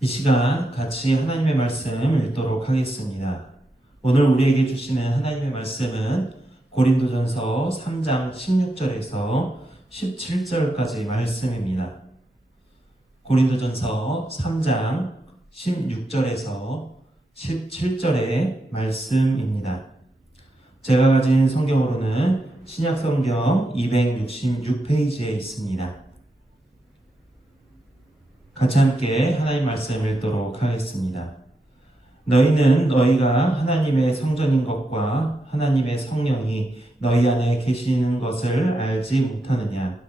이 시간 같이 하나님의 말씀 읽도록 하겠습니다. 오늘 우리에게 주시는 하나님의 말씀은 고린도전서 3장 16절에서 17절까지 말씀입니다. 고린도전서 3장 16절에서 17절의 말씀입니다. 제가 가진 성경으로는 신약성경 266페이지에 있습니다. 같이 함께 하나님 말씀 읽도록 하겠습니다. 너희는 너희가 하나님의 성전인 것과 하나님의 성령이 너희 안에 계시는 것을 알지 못하느냐?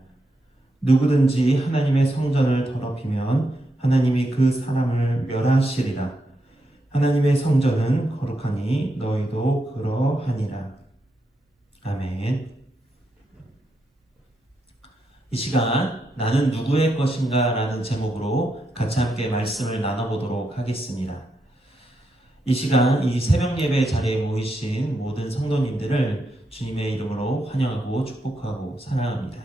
누구든지 하나님의 성전을 더럽히면 하나님이 그 사람을 멸하시리라. 하나님의 성전은 거룩하니 너희도 그러하니라. 아멘. 이 시간 나는 누구의 것인가 라는 제목으로 같이 함께 말씀을 나눠보도록 하겠습니다. 이 시간 이 새벽 예배 자리에 모이신 모든 성도님들을 주님의 이름으로 환영하고 축복하고 사랑합니다.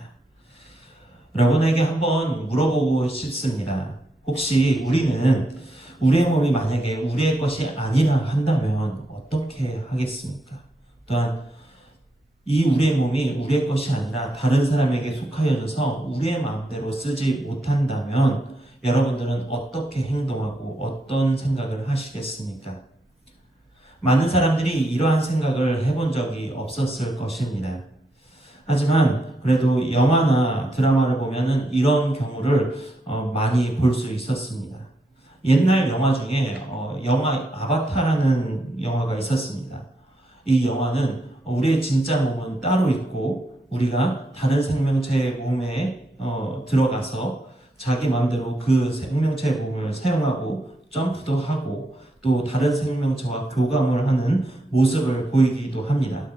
여러분에게 한번 물어보고 싶습니다. 혹시 우리는 우리의 몸이 만약에 우리의 것이 아니라 한다면 어떻게 하겠습니까? 또한 이 우리의 몸이 우리의 것이 아니라 다른 사람에게 속하여져서 우리의 마음대로 쓰지 못한다면 여러분들은 어떻게 행동하고 어떤 생각을 하시겠습니까? 많은 사람들이 이러한 생각을 해본 적이 없었을 것입니다. 하지만 그래도 영화나 드라마를 보면은 이런 경우를 많이 볼 수 있었습니다. 옛날 영화 중에 영화 아바타라는 영화가 있었습니다. 이 영화는 우리의 진짜 몸은 따로 있고 우리가 다른 생명체의 몸에 들어가서 자기 마음대로 그 생명체의 몸을 사용하고 점프도 하고 또 다른 생명체와 교감을 하는 모습을 보이기도 합니다.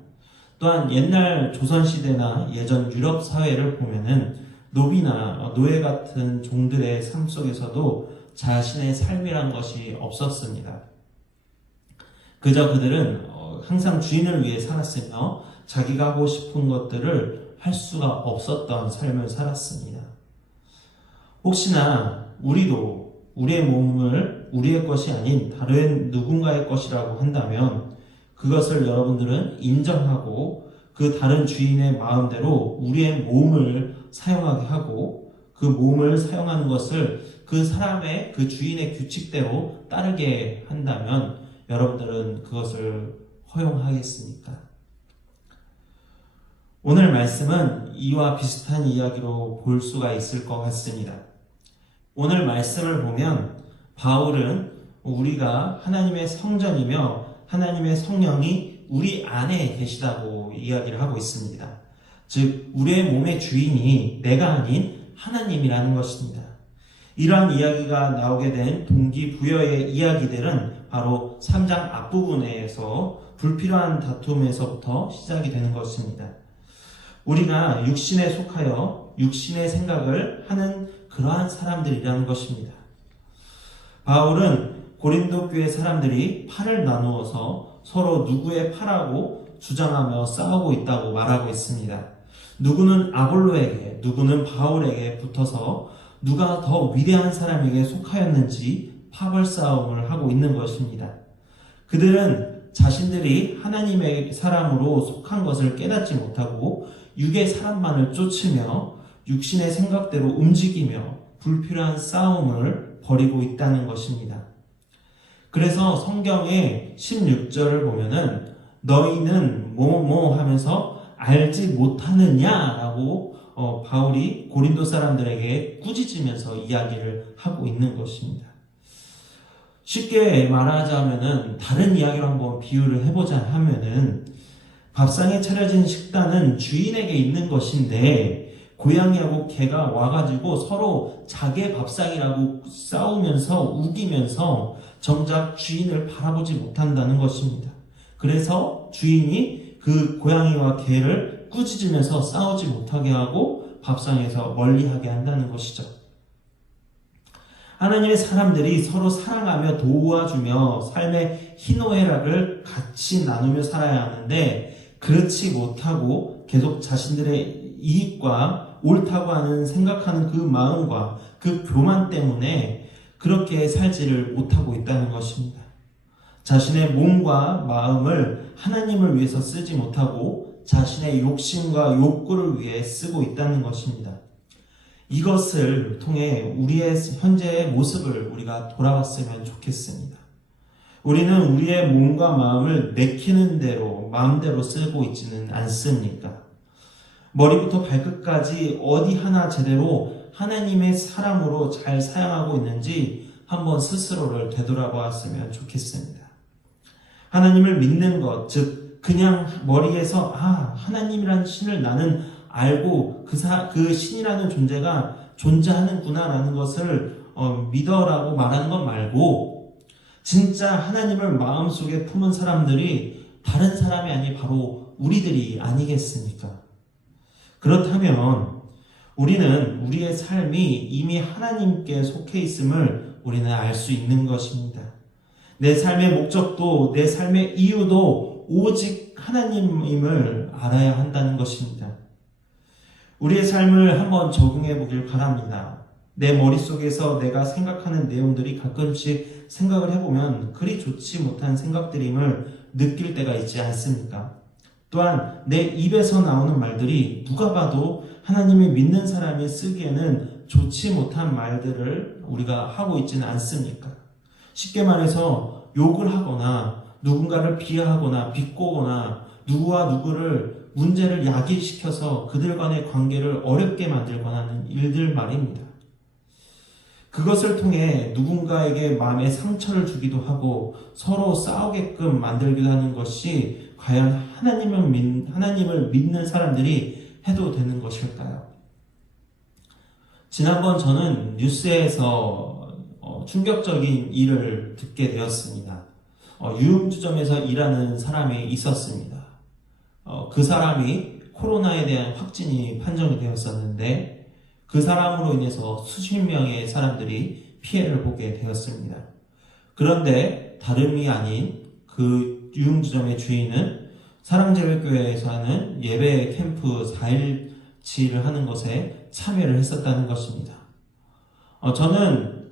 또한 옛날 조선시대나 예전 유럽 사회를 보면은 노비나 노예 같은 종들의 삶 속에서도 자신의 삶이란 것이 없었습니다. 그저 그들은 항상 주인을 위해 살았으며 자기가 하고 싶은 것들을 할 수가 없었던 삶을 살았습니다. 혹시나 우리도 우리의 몸을 우리의 것이 아닌 다른 누군가의 것이라고 한다면 그것을 여러분들은 인정하고 그 다른 주인의 마음대로 우리의 몸을 사용하게 하고 그 몸을 사용하는 것을 그 사람의 그 주인의 규칙대로 따르게 한다면 여러분들은 그것을 허용하겠습니까? 오늘 말씀은 이와 비슷한 이야기로 볼 수가 있을 것 같습니다. 오늘 말씀을 보면 바울은 우리가 하나님의 성전이며 하나님의 성령이 우리 안에 계시다고 이야기를 하고 있습니다. 즉 우리의 몸의 주인이 내가 아닌 하나님이라는 것입니다. 이러한 이야기가 나오게 된 동기부여의 이야기들은 바로 3장 앞부분에서 불필요한 다툼에서부터 시작이 되는 것입니다. 우리가 육신에 속하여 육신의 생각을 하는 그러한 사람들이라는 것입니다. 바울은 고린도 교회 사람들이 팔을 나누어서 서로 누구의 팔하고 주장하며 싸우고 있다고 말하고 있습니다. 누구는 아볼로에게, 누구는 바울에게 붙어서 누가 더 위대한 사람에게 속하였는지 파벌 싸움을 하고 있는 것입니다. 그들은 자신들이 하나님의 사람으로 속한 것을 깨닫지 못하고 육의 사람만을 쫓으며 육신의 생각대로 움직이며 불필요한 싸움을 벌이고 있다는 것입니다. 그래서 성경의 16절을 보면은 너희는 뭐뭐 하면서 알지 못하느냐라고 바울이 고린도 사람들에게 꾸짖으면서 이야기를 하고 있는 것입니다. 쉽게 말하자면은 다른 이야기로 한번 비유를 해보자 하면은 밥상에 차려진 식단은 주인에게 있는 것인데 고양이하고 개가 와가지고 서로 자기의 밥상이라고 싸우면서 우기면서 정작 주인을 바라보지 못한다는 것입니다. 그래서 주인이 그 고양이와 개를 꾸짖으면서 싸우지 못하게 하고 밥상에서 멀리하게 한다는 것이죠. 하나님의 사람들이 서로 사랑하며 도와주며 삶의 희노애락을 같이 나누며 살아야 하는데 그렇지 못하고 계속 자신들의 이익과 옳다고 하는 생각하는 그 마음과 그 교만 때문에 그렇게 살지를 못하고 있다는 것입니다. 자신의 몸과 마음을 하나님을 위해서 쓰지 못하고 자신의 욕심과 욕구를 위해 쓰고 있다는 것입니다. 이것을 통해 우리의 현재의 모습을 우리가 돌아봤으면 좋겠습니다. 우리는 우리의 몸과 마음을 내키는 대로 마음대로 쓰고 있지는 않습니까? 머리부터 발끝까지 어디 하나 제대로 하나님의 사랑으로 잘 사용하고 있는지 한번 스스로를 되돌아보았으면 좋겠습니다. 하나님을 믿는 것, 즉 그냥 머리에서 하나님이라는 신을 나는 알고 그 신이라는 존재가 존재하는구나라는 것을 믿어라고 말하는 것 말고 진짜 하나님을 마음속에 품은 사람들이 다른 사람이 아니 바로 우리들이 아니겠습니까? 그렇다면 우리는 우리의 삶이 이미 하나님께 속해 있음을 우리는 알 수 있는 것입니다. 내 삶의 목적도 내 삶의 이유도 오직 하나님임을 알아야 한다는 것입니다. 우리의 삶을 한번 적용해 보길 바랍니다. 내 머릿속에서 내가 생각하는 내용들이 가끔씩 생각을 해보면 그리 좋지 못한 생각들임을 느낄 때가 있지 않습니까? 또한 내 입에서 나오는 말들이 누가 봐도 하나님을 믿는 사람이 쓰기에는 좋지 못한 말들을 우리가 하고 있지는 않습니까? 쉽게 말해서 욕을 하거나 누군가를 비하하거나 비꼬거나 누구와 누구를 문제를 야기시켜서 그들 간의 관계를 어렵게 만들거나 하는 일들 말입니다. 그것을 통해 누군가에게 마음에 상처를 주기도 하고 서로 싸우게끔 만들기도 하는 것이 과연 하나님을 믿는 사람들이 해도 되는 것일까요? 지난번 저는 뉴스에서 충격적인 일을 듣게 되었습니다. 유흥주점에서 일하는 사람이 있었습니다. 그 사람이 코로나에 대한 확진이 판정이 되었었는데 그 사람으로 인해서 수십 명의 사람들이 피해를 보게 되었습니다. 그런데 다름이 아닌 그 유흥주점의 주인은 사랑제일교회에서 하는 예배 캠프 4일치를 하는 것에 참여를 했었다는 것입니다. 저는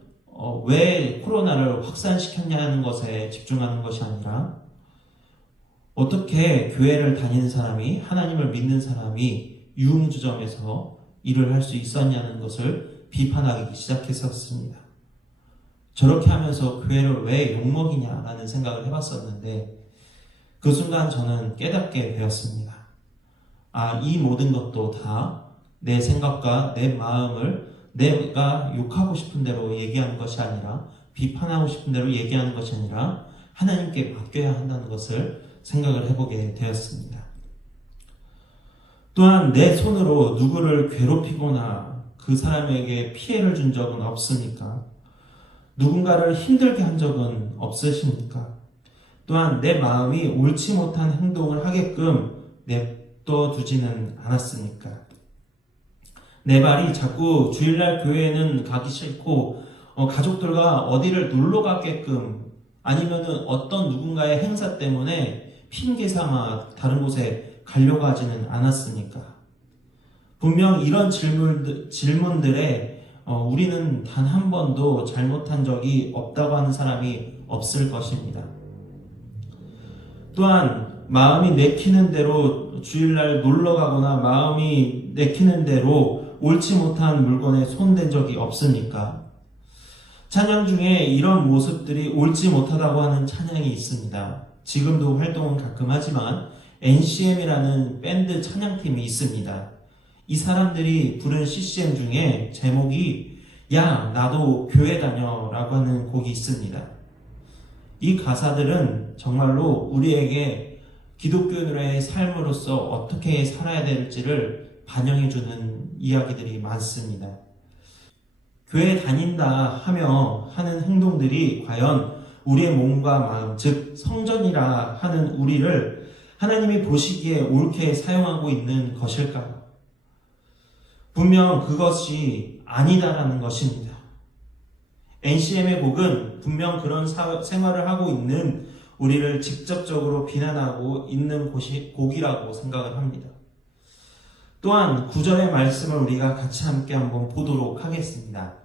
왜 코로나를 확산시켰냐는 것에 집중하는 것이 아니라 어떻게 교회를 다니는 사람이 하나님을 믿는 사람이 유흥주점에서 일을 할 수 있었냐는 것을 비판하기 시작했었습니다. 저렇게 하면서 교회를 왜 욕먹이냐라는 생각을 해봤었는데 그 순간 저는 깨닫게 되었습니다. 이 모든 것도 다 내 생각과 내 마음을 내가 욕하고 싶은 대로 얘기하는 것이 아니라 비판하고 싶은 대로 얘기하는 것이 아니라 하나님께 맡겨야 한다는 것을 생각을 해보게 되었습니다. 또한 내 손으로 누구를 괴롭히거나 그 사람에게 피해를 준 적은 없습니까? 누군가를 힘들게 한 적은 없으십니까? 또한 내 마음이 옳지 못한 행동을 하게끔 냅둬두지는 않았습니까? 내 발이 자꾸 주일날 교회에는 가기 싫고 가족들과 어디를 놀러 가게끔 아니면은 어떤 누군가의 행사 때문에 핑계 삼아 다른 곳에 가려고 하지는 않았습니까? 분명 이런 질문들에 우리는 단 한 번도 잘못한 적이 없다고 하는 사람이 없을 것입니다. 또한 마음이 내키는 대로 주일날 놀러 가거나 마음이 내키는 대로 옳지 못한 물건에 손댄 적이 없습니까? 찬양 중에 이런 모습들이 옳지 못하다고 하는 찬양이 있습니다. 지금도 활동은 가끔 하지만 NCM이라는 밴드 찬양팀이 있습니다. 이 사람들이 부른 CCM 중에 제목이 야 나도 교회 다녀 라고 하는 곡이 있습니다. 이 가사들은 정말로 우리에게 기독교인의 삶으로서 어떻게 살아야 될지를 반영해주는 이야기들이 많습니다. 교회 다닌다 하며 하는 행동들이 과연 우리의 몸과 마음, 즉 성전이라 하는 우리를 하나님이 보시기에 옳게 사용하고 있는 것일까요? 분명 그것이 아니다라는 것입니다. NCM의 곡은 분명 그런 생활을 하고 있는 우리를 직접적으로 비난하고 있는 곡이라고 생각을 합니다. 또한 9절의 말씀을 우리가 같이 함께 한번 보도록 하겠습니다.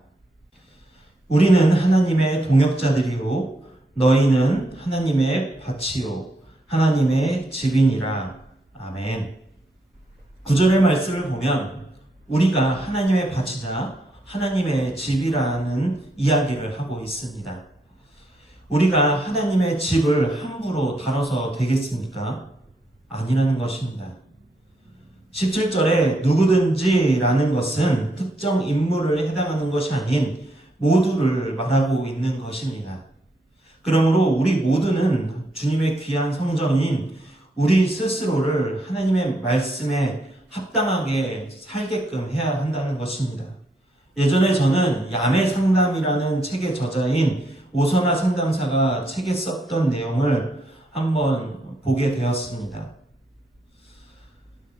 우리는 하나님의 동역자들이요 너희는 하나님의 밭이요 하나님의 집이니라. 아멘. 구절의 말씀을 보면 우리가 하나님의 밭이자 하나님의 집이라는 이야기를 하고 있습니다. 우리가 하나님의 집을 함부로 다뤄서 되겠습니까? 아니라는 것입니다. 17절에 누구든지라는 것은 특정 인물을 해당하는 것이 아닌 모두를 말하고 있는 것입니다. 그러므로 우리 모두는 주님의 귀한 성전인 우리 스스로를 하나님의 말씀에 합당하게 살게끔 해야 한다는 것입니다. 예전에 저는 야매 상담이라는 책의 저자인 오선화 상담사가 책에 썼던 내용을 한번 보게 되었습니다.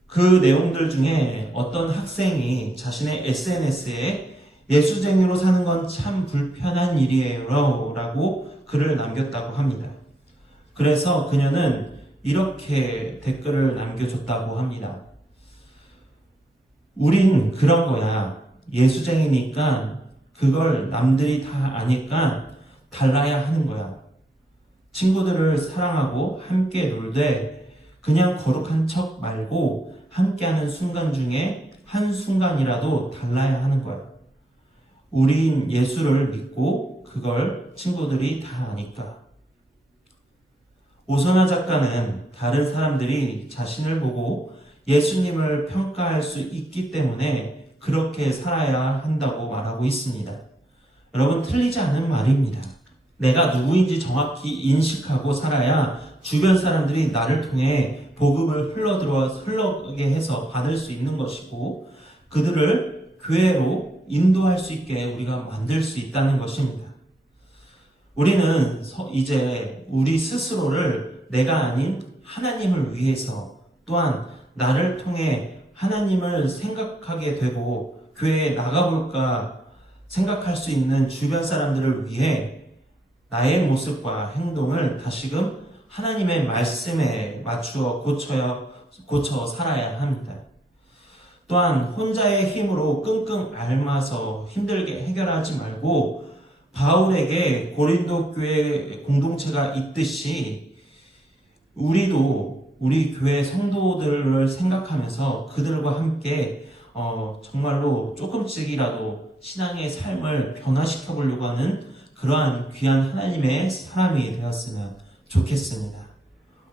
그 내용들 중에 어떤 학생이 자신의 SNS에 예수쟁이로 사는 건 참 불편한 일이에요 라고 글을 남겼다고 합니다. 그래서 그녀는 이렇게 댓글을 남겨줬다고 합니다. 우린 그런 거야. 예수쟁이니까 그걸 남들이 다 아니까 달라야 하는 거야. 친구들을 사랑하고 함께 놀되 그냥 거룩한 척 말고 함께하는 순간 중에 한 순간이라도 달라야 하는 거야. 우린 예수를 믿고 그걸 친구들이 다 아니까. 오선화 작가는 다른 사람들이 자신을 보고 예수님을 평가할 수 있기 때문에 그렇게 살아야 한다고 말하고 있습니다. 여러분, 틀리지 않은 말입니다. 내가 누구인지 정확히 인식하고 살아야 주변 사람들이 나를 통해 복음을 흘러게 해서 받을 수 있는 것이고 그들을 교회로 인도할 수 있게 우리가 만들 수 있다는 것입니다. 우리는 이제 우리 스스로를 내가 아닌 하나님을 위해서 또한 나를 통해 하나님을 생각하게 되고 교회에 나가볼까 생각할 수 있는 주변 사람들을 위해 나의 모습과 행동을 다시금 하나님의 말씀에 맞추어 고쳐 살아야 합니다. 또한 혼자의 힘으로 끙끙 앓아서 힘들게 해결하지 말고 바울에게 고린도 교회 공동체가 있듯이 우리도 우리 교회 성도들을 생각하면서 그들과 함께 정말로 조금씩이라도 신앙의 삶을 변화시켜 보려고 하는 그러한 귀한 하나님의 사람이 되었으면 좋겠습니다.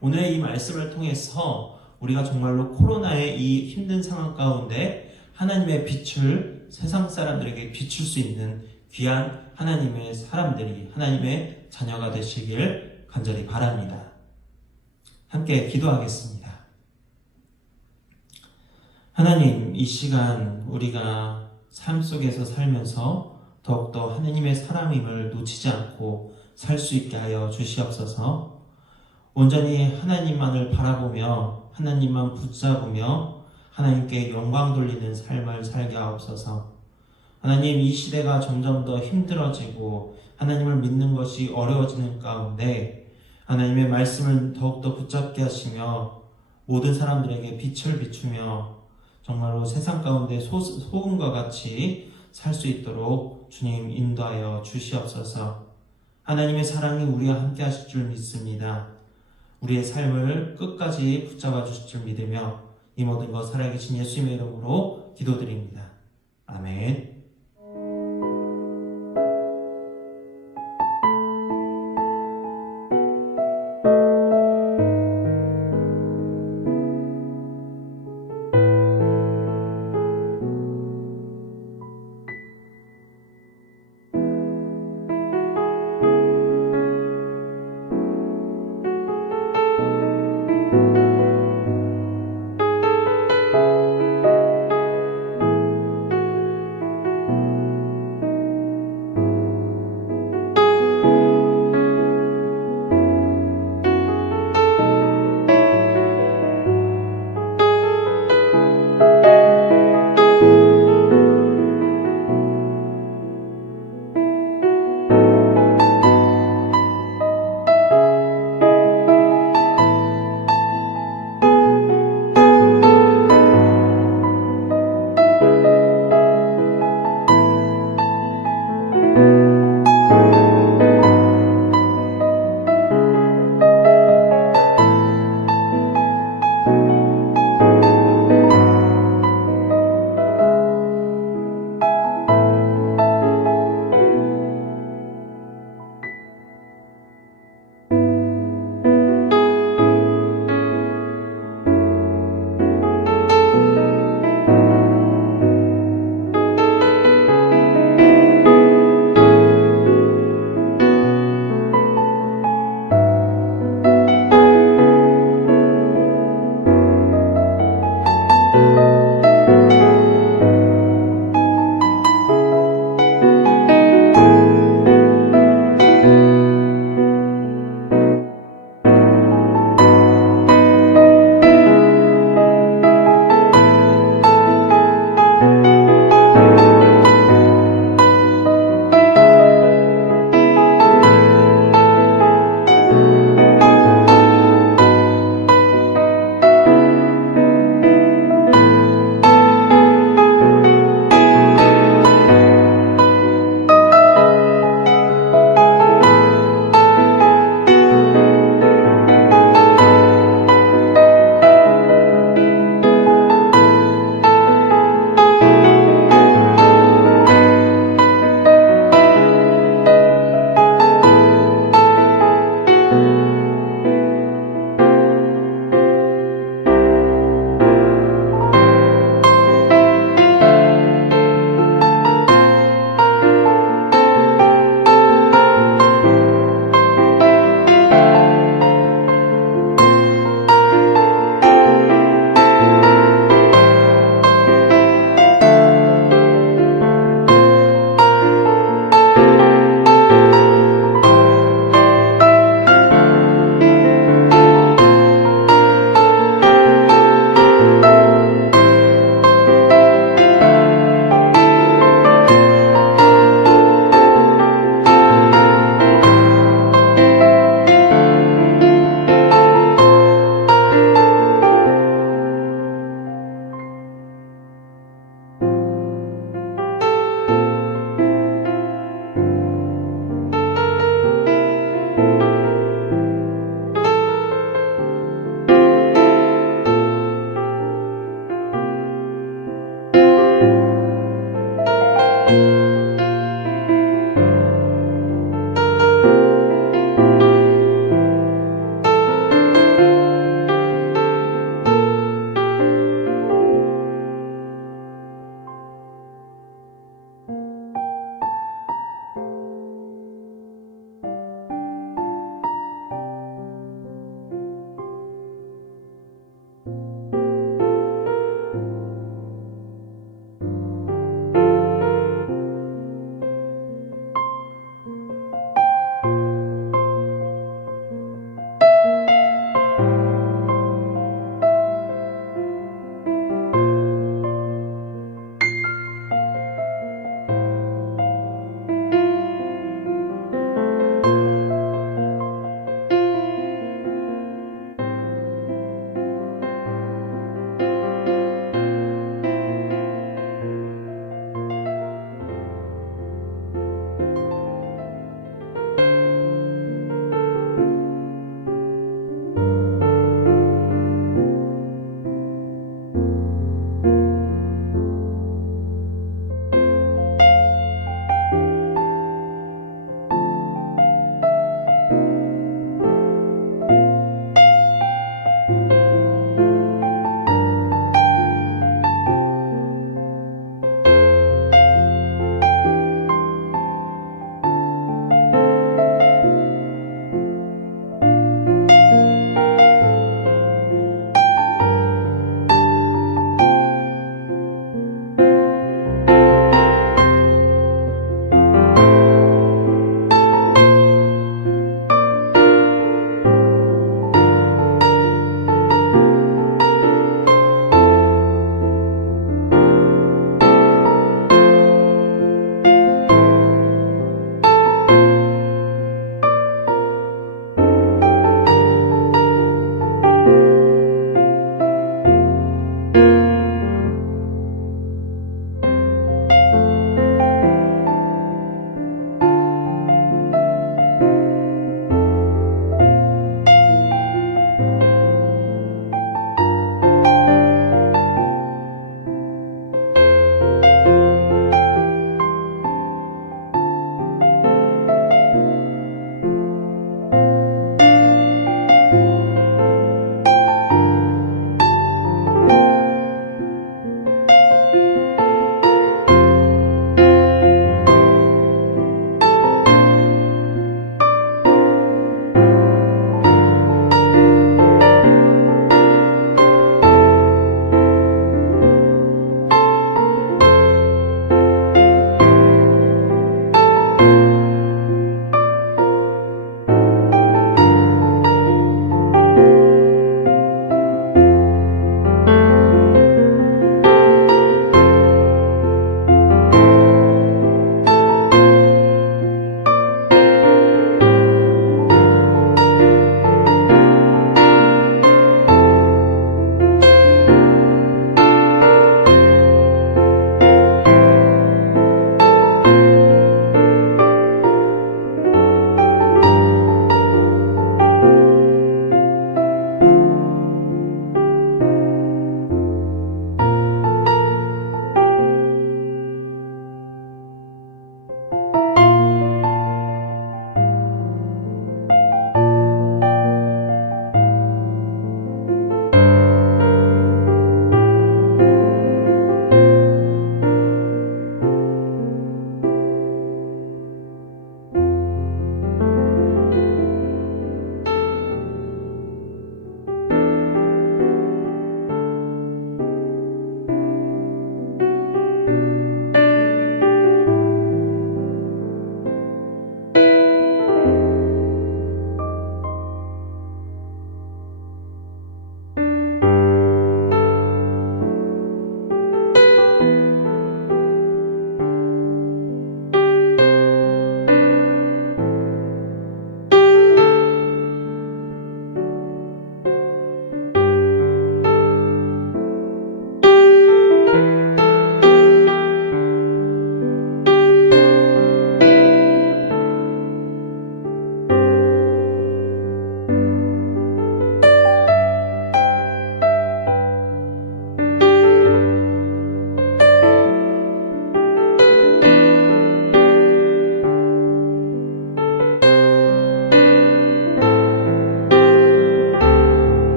오늘의 이 말씀을 통해서 우리가 정말로 코로나의 이 힘든 상황 가운데 하나님의 빛을 세상 사람들에게 비출 수 있는 귀한 하나님의 사람들이 하나님의 자녀가 되시길 간절히 바랍니다. 함께 기도하겠습니다. 하나님, 이 시간 우리가 삶 속에서 살면서 더욱더 하나님의 사람임을 놓치지 않고 살 수 있게 하여 주시옵소서. 온전히 하나님만을 바라보며 하나님만 붙잡으며 하나님께 영광 돌리는 삶을 살게 하옵소서. 하나님, 이 시대가 점점 더 힘들어지고 하나님을 믿는 것이 어려워지는 가운데 하나님의 말씀을 더욱더 붙잡게 하시며 모든 사람들에게 빛을 비추며 정말로 세상 가운데 소금과 같이 살 수 있도록 주님 인도하여 주시옵소서. 하나님의 사랑이 우리와 함께 하실 줄 믿습니다. 우리의 삶을 끝까지 붙잡아 주실 줄 믿으며 이 모든 것 살아계신 예수님의 이름으로 기도드립니다. 아멘.